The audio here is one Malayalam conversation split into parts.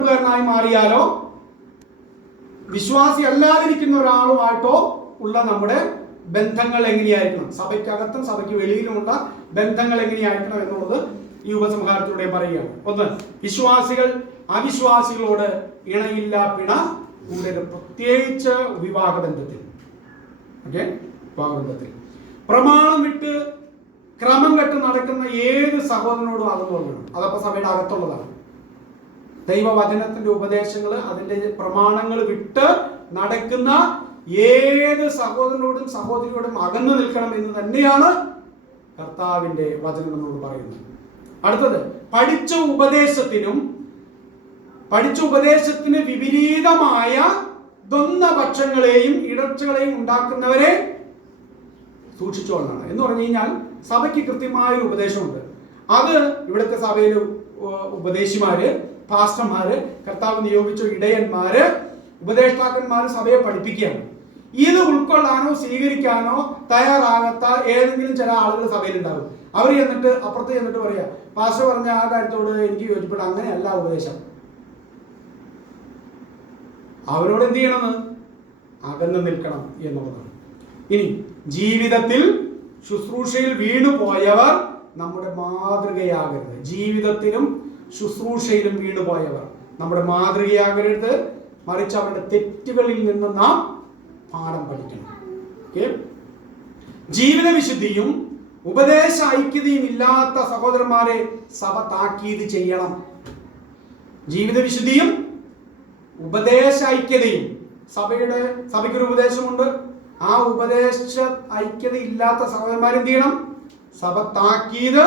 ായി മാറിയാലോ വിശ്വാസി അല്ലാതിരിക്കുന്ന ഒരാളുമായിട്ടോ ഉള്ള നമ്മുടെ ബന്ധങ്ങൾ എങ്ങനെയായിരിക്കണം, സഭയ്ക്കകത്തും സഭയ്ക്ക് വെളിയിലുമുള്ള ബന്ധങ്ങൾ എങ്ങനെയായിരിക്കണം എന്നുള്ളത് ഈ ഉപസംഹാരത്തിലൂടെ പറയുകയാണ്. ഒന്ന്, വിശ്വാസികൾ അവിശ്വാസികളോട് ഇണയില്ല പിണ കൂടരുത്, പ്രത്യേകിച്ച് വിവാഹബന്ധത്തിൽ. വിവാഹബന്ധത്തിൽ പ്രമാണം വിട്ട് ക്രമം കെട്ട് നടക്കുന്ന ഏത് സഹോദരനോടും അകന്നുകൊള്ളണം. അതപ്പോ സഭയുടെ അകത്തുള്ളതാണ്. ദൈവവചനത്തിന്റെ ഉപദേശങ്ങൾ, അതിന്റെ പ്രമാണങ്ങൾ വിട്ട് നടക്കുന്ന ഏത് സഹോദരനോടും സഹോദരിയോടും അകന്നു നിൽക്കണം എന്ന് തന്നെയാണ് കർത്താവിന്റെ വചനം നമ്മളോട് പറയുന്നത്. അടുത്തത്, പഠിച്ച ഉപദേശത്തിന് വിപരീതമായ ദ്വന്ദ്വപക്ഷങ്ങളെയും ഇടർച്ചകളെയും ഉണ്ടാക്കുന്നവരെ സൂക്ഷിച്ചോളണം എന്ന് പറഞ്ഞു കഴിഞ്ഞാൽ സഭയ്ക്ക് കൃത്യമായ ഒരു ഉപദേശമുണ്ട്. അത് ഇവിടുത്തെ സഭയിൽ ഉപദേശിമാര്, പാസ്റ്റർമാര്, കർത്താവ് നിയോഗിച്ച ഇടയന്മാര്, ഉപദേഷ്ടാക്കന്മാര് സഭയെ പഠിപ്പിക്കുകയാണ്. ഇത് ഉൾക്കൊള്ളാനോ സ്വീകരിക്കാനോ തയ്യാറാകാത്ത ഏതെങ്കിലും ചില ആളുകൾ സഭയിലുണ്ടാകും. അവർ ചെന്നിട്ട് അപ്പുറത്ത് ചെന്നിട്ട് പറയാ, പാസ്റ്റർ പറഞ്ഞ ആ കാര്യത്തോട് എനിക്ക് യോജിപ്പെടാം, അങ്ങനെയല്ല ഉപദേശം. അവരോട് എന്ത് ചെയ്യണമെന്ന് അകന്നു നിൽക്കണം എന്നുള്ളതാണ്. ഇനി ജീവിതത്തിൽ ശുശ്രൂഷയിൽ വീണുപോയവർ നമ്മുടെ മാതൃകയാകരുത്. ജീവിതത്തിലും ശുശ്രൂഷയിലും വീണുപോയവർ നമ്മുടെ മാതൃകയാകരുത്, മറിച്ച് അവരുടെ തെറ്റുകളിൽ നിന്ന് നാം പാഠം പഠിക്കണം. ജീവിത വിശുദ്ധിയും ഉപദേശ ഐക്യതയും ഇല്ലാത്ത സഹോദരന്മാരെ സഭ താക്കീത് ചെയ്യണം. ജീവിത വിശുദ്ധിയും ഉപദേശ ഐക്യതയും, സഭയ്ക്കൊരു ഉപദേശമുണ്ട്. ആ ഉപദേശ ഐക്യത ഇല്ലാത്ത സഹോദരന്മാർ എന്ത് ചെയ്യണം? സഭ താക്കീത്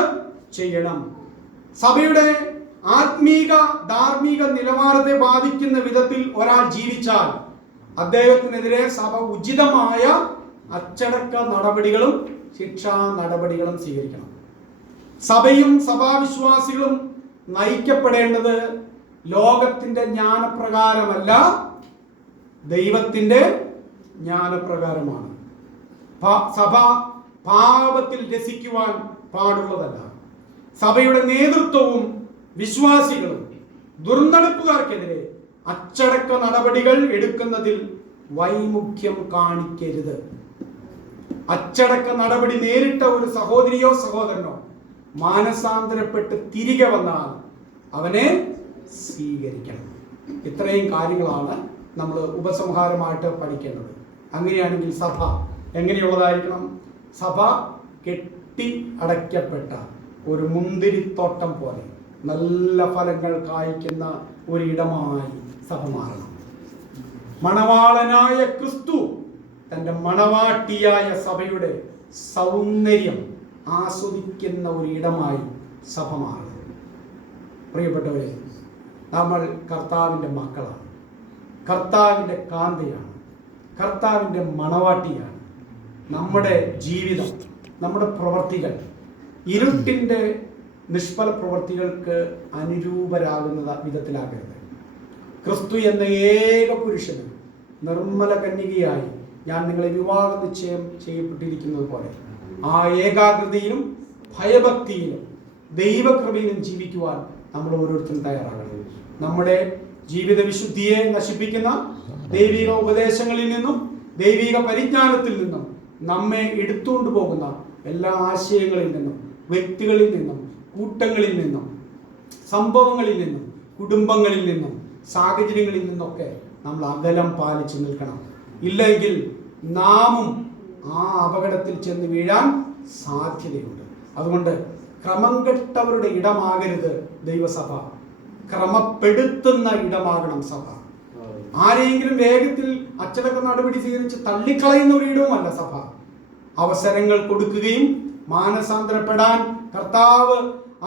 ചെയ്യണം. സഭയുടെ ആത്മീക ധാർമ്മിക നിലവാരത്തെ ബാധിക്കുന്ന വിധത്തിൽ ഒരാൾ ജീവിച്ചാൽ അദ്ദേഹത്തിനെതിരെ സഭ ഉചിതമായ അച്ചടക്ക നടപടികളും ശിക്ഷാ നടപടികളും സ്വീകരിക്കണം. സഭയും സഭാവിശ്വാസികളും നയിക്കപ്പെടേണ്ടത് ലോകത്തിന്റെ ജ്ഞാനപ്രകാരമല്ല, ദൈവത്തിന്റെ ജ്ഞാനപ്രകാരമാണ്. സഭ പാപത്തിൽ രസിക്കുവാൻ പാടുള്ളതല്ല. സഭയുടെ നേതൃത്വവും വിശ്വാസികളും ദുർനടപ്പുകാർക്കെതിരെ അച്ചടക്ക നടപടികൾ എടുക്കുന്നതിൽ വൈമുഖ്യം കാണിക്കരുത്. അച്ചടക്ക നടപടി നേരിട്ട ഒരു സഹോദരിയോ സഹോദരനോ മാനസാന്തരപ്പെട്ട് തിരികെ വന്നാൽ അവനെ സ്വീകരിക്കണം. ഇത്രയും കാര്യങ്ങളാണ് നമ്മൾ ഉപസംഹാരമായിട്ട് പഠിക്കേണ്ടത്. അങ്ങനെയാണെങ്കിൽ സഭ എങ്ങനെയുള്ളതായിരിക്കണം? സഭ കെട്ടി അടയ്ക്കപ്പെട്ട ഒരു മുന്തിരിത്തോട്ടം പോലെ നല്ല ഫലങ്ങൾ കായ്ക്കുന്ന ഒരിടമായി സഭ മാറണം. മണവാളനായ ക്രിസ്തു തൻ്റെ മണവാട്ടിയായ സഭയുടെ സൗന്ദര്യം ആസ്വദിക്കുന്ന ഒരിടമായി സഭ മാറണം. പ്രിയപ്പെട്ടവരെ, നമ്മൾ കർത്താവിൻ്റെ മക്കളാണ്, കർത്താവിൻ്റെ കാന്തയാണ്, കർത്താവിൻ്റെ മണവാട്ടിയാണ്. നമ്മുടെ ജീവിതം, നമ്മുടെ പ്രവർത്തികൾ ഇരുട്ടിൻ്റെ നിഷ്ഫല പ്രവൃത്തികൾക്ക് അനുരൂപരാകുന്ന വിധത്തിലാകരുത്. ക്രിസ്തു എന്ന ഏക പുരുഷന് നിർമ്മല കന്യകയായി ഞാൻ നിങ്ങളെ വിവാഹ നിശ്ചയം ചെയ്യപ്പെട്ടിരിക്കുന്നത് പോലെ ആ ഏകാഗ്രതയിലും ഭയഭക്തിയിലും ദൈവകൃപയിലും ജീവിക്കുവാൻ നമ്മൾ ഓരോരുത്തരും തയ്യാറാകണം. നമ്മുടെ ജീവിത വിശുദ്ധിയെ നശിപ്പിക്കുന്ന ദൈവിക ഉപദേശങ്ങളിൽ നിന്നും ദൈവിക പരിജ്ഞാനത്തിൽ നിന്നും നമ്മെ എടുത്തുകൊണ്ട് പോകുന്ന എല്ലാ ആശയങ്ങളിൽ നിന്നും, വ്യക്തികളിൽ നിന്നും, കൂട്ടങ്ങളിൽ നിന്നും, സംഭവങ്ങളിൽ നിന്നും, കുടുംബങ്ങളിൽ നിന്നും, സാഹചര്യങ്ങളിൽ നിന്നൊക്കെ നമ്മൾ അകലം പാലിച്ചു നിൽക്കണം. ഇല്ലെങ്കിൽ നാമും ആ അപകടത്തിൽ ചെന്ന് വീഴാൻ സാധ്യതയുണ്ട്. അതുകൊണ്ട് ക്രമം കെട്ടവരുടെ ഇടമാകരുത് ദൈവസഭ, ക്രമപ്പെടുത്തുന്ന ഇടമാകണം സഭ. ആരെങ്കിലും വേഗത്തിൽ അച്ചടക്ക നടപടി സ്വീകരിച്ച് തള്ളിക്കളയുന്ന ഒരു ഇടവുമല്ല സഭ. അവസരങ്ങൾ കൊടുക്കുകയും മാനസാന്തരപ്പെടാൻ കർത്താവ്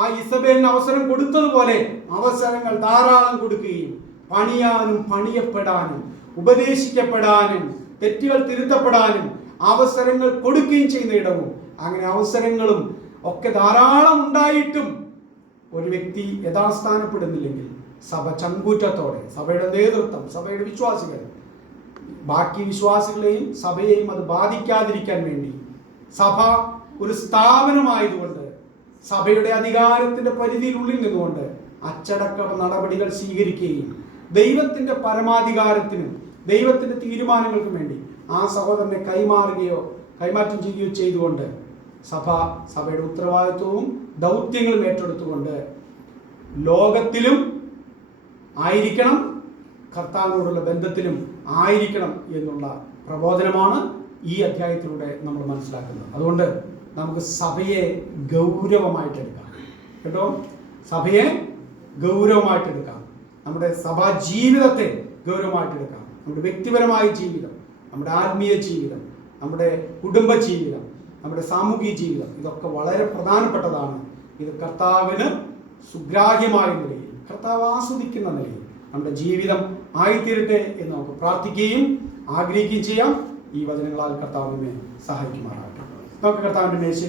ആ ഇസബേലിന് അവസരം കൊടുത്തതുപോലെ അവസരങ്ങൾ ധാരാളം കൊടുക്കുകയും പണിയാനും പണിയപ്പെടാനും ഉപദേശിക്കപ്പെടാനും തെറ്റുകൾ തിരുത്തപ്പെടാനും അവസരങ്ങൾ കൊടുക്കുകയും ചെയ്യുന്ന ഇടവും, അങ്ങനെ അവസരങ്ങളും ഒക്കെ ധാരാളം ഉണ്ടായിട്ടും ഒരു വ്യക്തി യഥാസ്ഥാനപ്പെടുന്നില്ലെങ്കിൽ സഭ ചങ്കൂറ്റത്തോടെ, സഭയുടെ നേതൃത്വം, സഭയുടെ വിശ്വാസികൾ, ബാക്കി വിശ്വാസികളെയും സഭയെയും അത് ബാധിക്കാതിരിക്കാൻ വേണ്ടി സഭ ഒരു സ്ഥാപനമായതുകൊണ്ട് സഭയുടെ അധികാരത്തിന്റെ പരിധിയിലുള്ളിൽ നിന്നുകൊണ്ട് അച്ചടക്ക നടപടികൾ സ്വീകരിക്കുകയും ദൈവത്തിൻ്റെ പരമാധികാരത്തിനും ദൈവത്തിൻ്റെ തീരുമാനങ്ങൾക്കും വേണ്ടി ആ സഹോദരനെ കൈമാറ്റം ചെയ്യുകയോ ചെയ്തുകൊണ്ട് സഭയുടെ ഉത്തരവാദിത്വവും ദൗത്യങ്ങളും ഏറ്റെടുത്തുകൊണ്ട് ലോകത്തിലും ആയിരിക്കണം, കർത്താവിനോടുള്ള ബന്ധത്തിലും ആയിരിക്കണം എന്നുള്ള പ്രബോധനമാണ് ഈ അധ്യായത്തിലൂടെ നമ്മൾ മനസ്സിലാക്കുന്നത്. അതുകൊണ്ട് നമുക്ക് സഭയെ ഗൗരവമായിട്ടെടുക്കാം കേട്ടോ. സഭയെ ഗൗരവമായിട്ടെടുക്കാം. നമ്മുടെ സഭാ ജീവിതത്തെ ഗൗരവമായിട്ടെടുക്കാം. നമ്മുടെ വ്യക്തിപരമായ ജീവിതം, നമ്മുടെ ആത്മീയ ജീവിതം, നമ്മുടെ കുടുംബ ജീവിതം, നമ്മുടെ സാമൂഹിക ജീവിതം, ഇതൊക്കെ വളരെ പ്രധാനപ്പെട്ടതാണ്. ഇത് കർത്താവിന് സുഗ്രാഹ്യമായ നിലയിൽ, കർത്താവ് ആസ്വദിക്കുന്ന നിലയിൽ നമ്മുടെ ജീവിതം ആയിത്തീരട്ടെ എന്ന് നമുക്ക് പ്രാർത്ഥിക്കുകയും ആഗ്രഹിക്കുകയും ചെയ്യാം. ഈ വചനങ്ങളാൽ കർത്താവിനെ സഹായിക്കുമാറാകട്ടെ. നമുക്ക് കർത്താവിൻ്റെ മേശയിൽ